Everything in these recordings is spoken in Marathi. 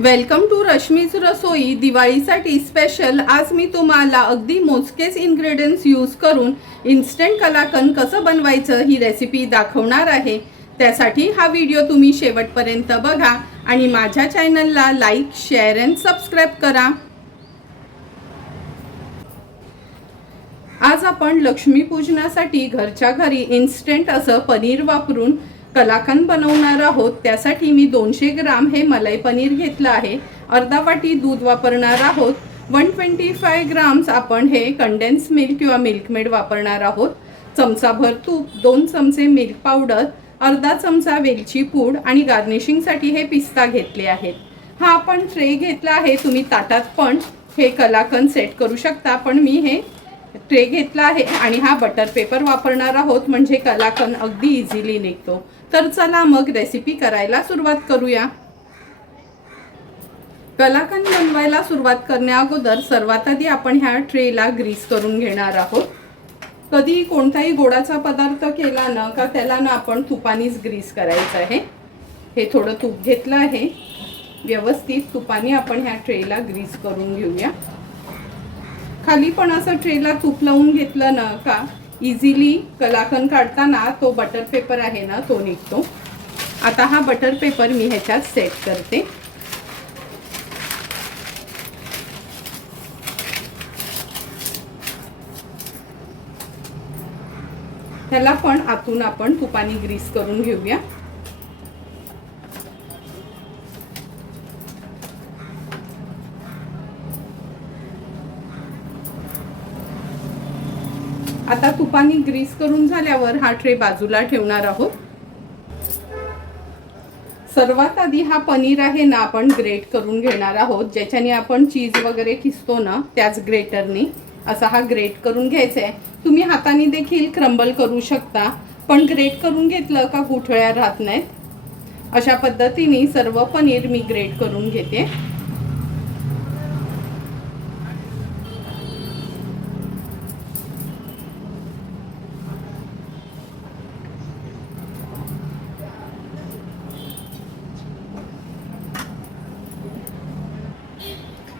वेलकम टू रश्मीज रसोई दिवाळीसाठी स्पेशल आज मी तुम्हाला अगदी मोजकेच इन्ग्रेडियंट्स यूज करून इन्स्टंट कलाकंद कसं बनवायचं ही रेसिपी दाखवणार आहे. त्यासाठी हा व्हिडिओ तुम्ही शेवटपर्यंत बघा आणि माझ्या चॅनलला लाईक शेअर अँड सबस्क्राईब करा. आज आपण लक्ष्मीपूजनासाठी घरच्या घरी इन्स्टंट असं पनीर वापरून कलाकंद बनवणार आहोत त्यासाठी मी दोनशे ग्राम हे मलाई पनीर घेतलं आहे. अर्धा वाटी दूध वापरणार आहोत. वन ट्वेंटी फाय ग्राम्स आपण हे कंडेन्स मिल्क किंवा मिल्कमेड वापरणार आहोत. चमचाभर तूप दोन चमचे मिल्क पावडर अर्धा चमचा वेलची पूड आणि गार्निशिंगसाठी हे पिस्ता घेतले आहेत. हा आपण ट्रे घेतला आहे तुम्ही ताटात पण हे कलाकंद सेट करू शकता. पण मी हे ट्रे घेतला आहे आणि हा बटर पेपर वापरणार आहोत. म्हणजे कलाकंद अगदी इझिली निघतो. तर चला मग रेसिपी करायला सुरुवात करूया. कलाकंद बनवायला सुरुवात करण्या अगोदर सर्वात आधी आपण ह्या ट्रेला ग्रीस करून घेणार आहोत. कधी कोणताही गोडाचा पदार्थ केला ना का त्याला ना आपण तुपानीच ग्रीस करायचं आहे. हे थोडं तूप घेतलं आहे. व्यवस्थित तुपाने आपण ह्या ट्रेला ग्रीस करून घेऊया. खाली पण असं ट्रेला तूप लावून घेतलं ना का इझिली कलाकंद काढताना तो बटर पेपर आहे ना तो निघतो. आता हा बटर पेपर मी ह्याच्यात सेट करते. त्याला पण आतून आपण तुपाने ग्रीस करून घेऊया. आता तुपाने ग्रीस करून झाल्यावर हा ट्रे बाजूला ठेवणार आहोत. सर्वात आधी हा पनीर आहे ना आपण ग्रेट करून घेणार आहोत. ज्याच्याने आपण चीज वगैरे किसतो ना त्याच ग्रेटरने असा हा ग्रेट करून घ्यायचा आहे. तुम्ही हाताने देखील क्रंबल करू शकता पण ग्रेट करून घेतलं का गुठळ्या राहत नाहीत. अशा पद्धतीने सर्व पनीर मी ग्रेट करून घेते.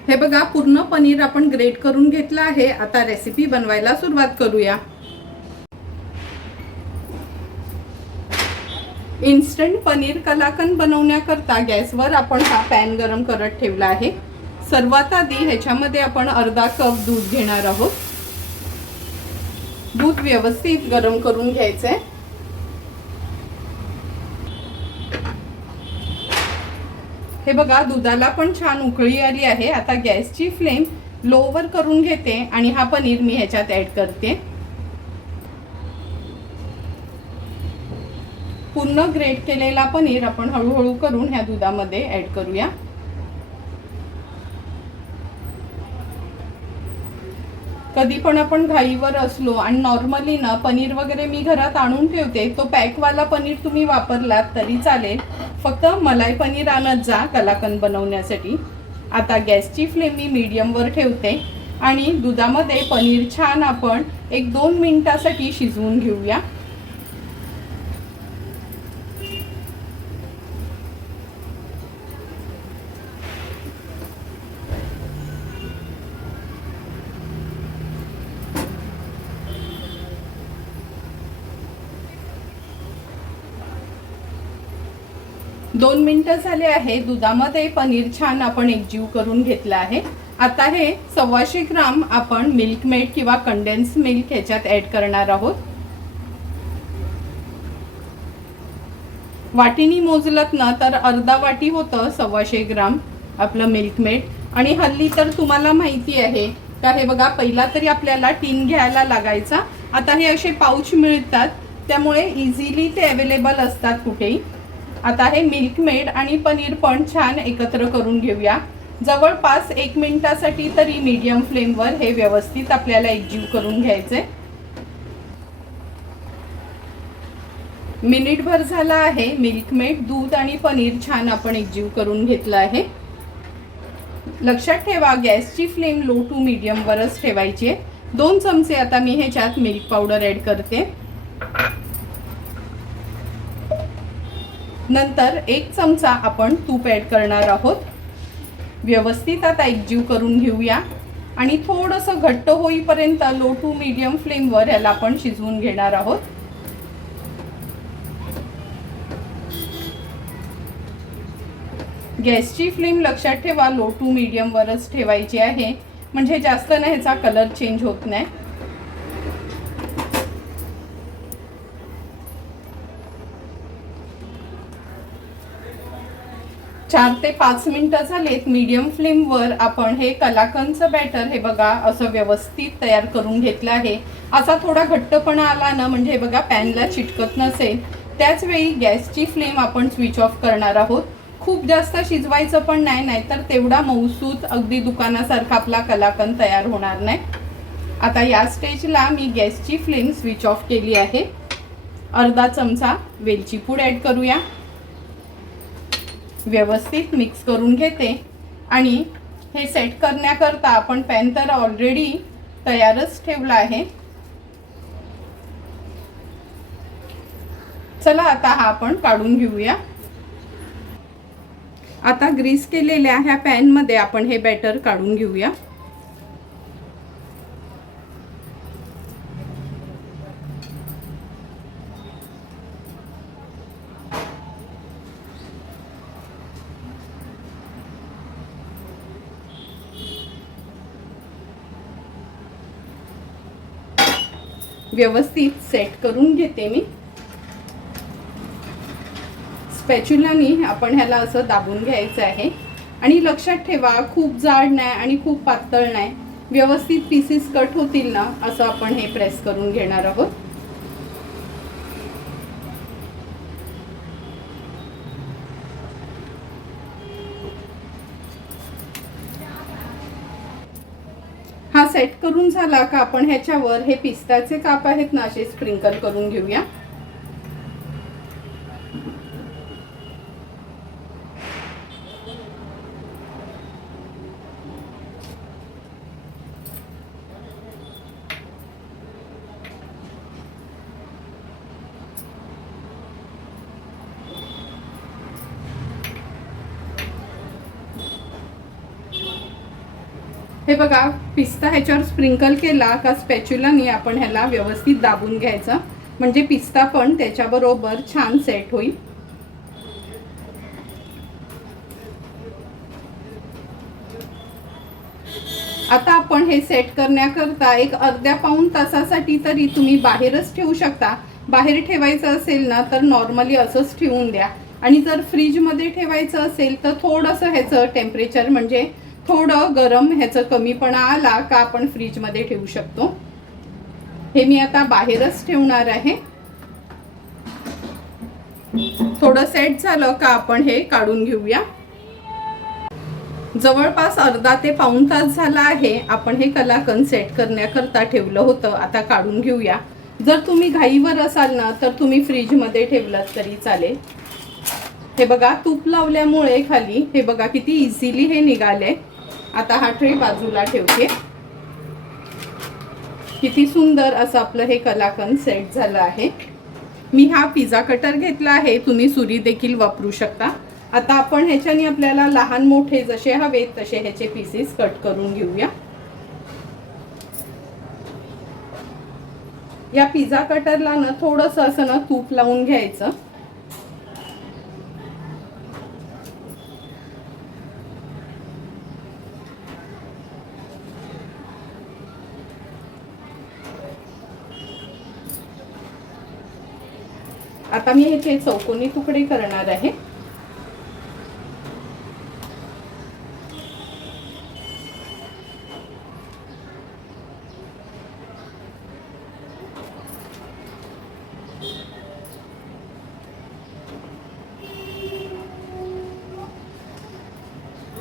हे बघा पूर्ण पनीर आपण ग्रेट करून घेतलं आहे. आता रेसिपी बनवायला सुरुवात करूया. इन्स्टंट पनीर कलाकंद बनवण्याकरता गॅसवर आपण हा पॅन गरम करत ठेवला आहे. सर्वात आधी ह्याच्यामध्ये आपण अर्धा कप दूध घेणार आहोत. दूध व्यवस्थित गरम करून घ्यायचंय. हे बघा दुधाला पण छान उकळी आली आहे. आता गॅसची फ्लेम लोवर करून घेते आणि हा पनीर मी ह्याच्यात ॲड करते. पूर्ण ग्रेट केलेला पनीर आपण हळूहळू करून ह्या दुधामध्ये ऍड करूया. कधी पण आपण घाईवर असलो आणि नॉर्मली ना पनीर वगैरे मी घरात आणून ठेवते तो पॅकवाला पनीर तुम्ही वापरलात तरी चालेल. फक्त मलाई पनीर आणत जा कलाकंद बनवण्यासाठी. आता गॅसची फ्लेम मी मीडियमवर ठेवते आणि दुधामध्ये पनीर छान आपण एक दोन मिनटासाठी शिजवून घेऊया. दोन मिनिटं झाले आहे. दुधामध्ये पनीर छान आपण एकजीव करून घेतलं आहे. आता हे सव्वाशे ग्राम आपण मिल्क मेड किंवा कंडेन्स मिल्क ह्याच्यात ऍड करणार आहोत. वाटीनी मोजलत ना तर अर्धा वाटी होतं सव्वाशे ग्राम आपलं मिल्क मेड आणि हल्ली तर तुम्हाला माहिती आहे का हे बघा पहिला तरी आपल्याला टीन घ्यायला लागायचा. आता हे असे पाऊच मिळतात त्यामुळे इझिली ते अवेलेबल असतात कुठेही. आता हे मिल्क मेड आणि पनीर पण छान एकत्र करून घेऊया. जवळपास एक मिनिटासाठी तरी मीडियम फ्लेमवर हे व्यवस्थित आपल्याला एकजीव करून घ्यायचे. मिनिटभर झाला आहे मिल्क मेड दूध आणि पनीर छान आपण एकजीव करून घेतलं आहे. लक्षात ठेवा गॅसची फ्लेम लो टू मीडियमवरच ठेवायची आहे. दोन चमचे आता मी ह्याच्यात मिल्क पावडर ॲड करते. नंतर एक चमचा आपण तूप ॲड करणार आहोत. व्यवस्थित आता एकजीव करून घेऊया. आणि थोडंसं घट्ट होईपर्यंत लो टू मीडियम फ्लेमवर ह्याला आपण शिजवून घेणार आहोत. गॅसची फ्लेम लक्षात ठेवा लो टू मीडियमवरच ठेवायची आहे. म्हणजे जास्त ना ह्याचा कलर चेंज होत नाही. चार ते पाच मिनटं झालेत. मीडियम फ्लेमवर आपण हे कलाकंदचं बॅटर हे बघा असं व्यवस्थित तयार करून घेतलं आहे. असा थोडा घट्टपणा आला ना म्हणजे हे बघा पॅनला चिटकत नसेल. त्याचवेळी गॅसची फ्लेम आपण स्विच ऑफ करणार आहोत. खूप जास्त शिजवायचं पण नाही नाहीतर तेवढा मौसूत अगदी दुकानासारखा आपला कलाकंद तयार होणार नाही. आता या स्टेजला मी गॅसची फ्लेम स्विच ऑफ केली आहे. अर्धा चमचा वेलची पूड ॲड करूया. व्यवस्थित मिक्स करून घेते. आणि हे सेट करण्याकरता आपण पॅन तर ऑलरेडी तयारच ठेवला आहे. चला आता हा आपण काढून घेऊया. आता ग्रीस केलेल्या ह्या पॅनमध्ये आपण हे बॅटर काढून घेऊया. व्यवस्थित सेट करून घेते मी. स्पॅच्युलानी आपण ह्याला असं दाबून घ्यायचं आहे. आणि लक्षात ठेवा खूप जाड नाही आणि खूप पातळ नाही. व्यवस्थित पीसेस कट होतील ना असं आपण हे प्रेस करून घेणार आहोत. हा सेट करून झाला का आपण ह्याच्यावर हे पिस्ताचे काप आहेत ना असे स्प्रिंकल करून घेऊया. हे बघा पिस्ता ह्याच्यावर स्प्रिंकल केला का स्पॅच्युलानी आपण ह्याला व्यवस्थित दाबून घ्यायचं. म्हणजे पिस्ता पण त्याच्याबरोबर छान सेट होईल. आता आपण हे सेट करण्याकरता एक अर्ध्या पाऊण तासासाठी तरी तुम्ही बाहेरच ठेवू शकता. बाहेर ठेवायचं असेल ना तर नॉर्मली असंच ठेवून द्या. आणि जर फ्रीजमध्ये ठेवायचं असेल तर थोडंसं ह्याचं टेम्परेचर म्हणजे थोडं गरम ह्याचं कमीपणा आला का आपण फ्रीजमध्ये ठेवू शकतो. हे मी आता बाहेरच ठेवणार आहे. थोडं सेट झालं का आपण हे काढून घेऊया. जवळपास अर्धा ते पाऊण तास झाला आहे. आपण हे कलाकंद सेट करण्याकरता ठेवलं होतं. आता काढून घेऊया. जर तुम्ही घाईवर असाल ना तर तुम्ही फ्रीजमध्ये ठेवलं तरी चालेल. हे बघा तूप लावल्यामुळे खाली हे बघा किती इझिली हे निघाले. आता हा ट्रे बाजूला ठेवते. किती सुंदर असं आपलं हे कलाकंद सेट झालं आहे. मी हा पिझ्झा कटर घेतला आहे तुम्ही सुरी देखील वापरू शकता. आता आपण ह्याच्याने आपल्याला लहान मोठे जसे हवेत तसे ह्याचे पीसेस कट करून घेऊया. या पिझ्झा कटरला ना थोडंसं असं ना तूप लावून घ्यायचं. आता मी ह्याचे चौकोनी तुकडे करणार आहे.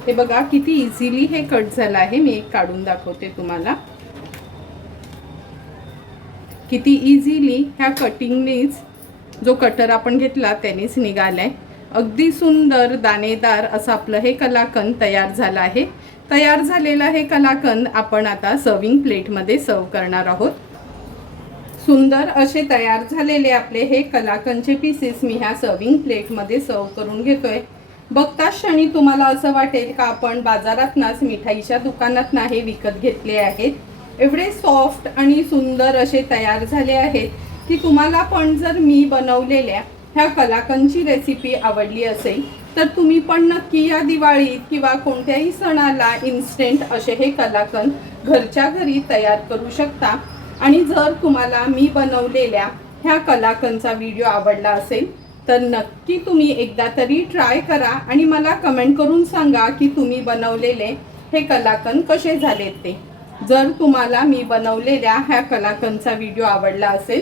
हे बघा किती इझिली हे कट झालं आहे. मी एक काढून दाखवते तुम्हाला. किती इझिली ह्या कटिंगनेच जो कटर आपण घेतला त्यानेच निघालाय. अगदी सुंदर दाणेदार असं आपलं हे कलाकंद तयार झालं आहे. तयार झालेलं हे कलाकंद आपण आता सर्विंग प्लेटमध्ये सर्व करणार आहोत. सुंदर असे तयार झालेले आपले हे कलाकंदचे पीसेस मी ह्या सर्विंग प्लेटमध्ये सर्व करून घेतोय. बघता क्षणी तुम्हाला असं वाटेल का आपण बाजारातनाच मिठाईच्या दुकानात हे विकत घेतले आहेत. एवढे सॉफ्ट आणि सुंदर असे तयार झाले आहेत. की तुम्हाला पण जर मी बनवलेल्या ह्या कलाकंदची रेसिपी आवडली असेल तर तुम्ही पण नक्की या दिवाळीत किंवा कोणत्याही सणाला इन्स्टंट असे हे कलाकंद घरच्या घरी तयार करू शकता. आणि जर तुम्हाला मी बनवलेल्या ह्या कलाकंदचा व्हिडिओ आवडला असेल तर नक्की तुम्ही एकदा तरी ट्राय करा आणि मला कमेंट करून सांगा की तुम्ही बनवलेले हे कलाकंद कसे झालेत ते. जर तुम्हाला मी बनवलेल्या ह्या कलाकंदचा व्हिडिओ आवडला असेल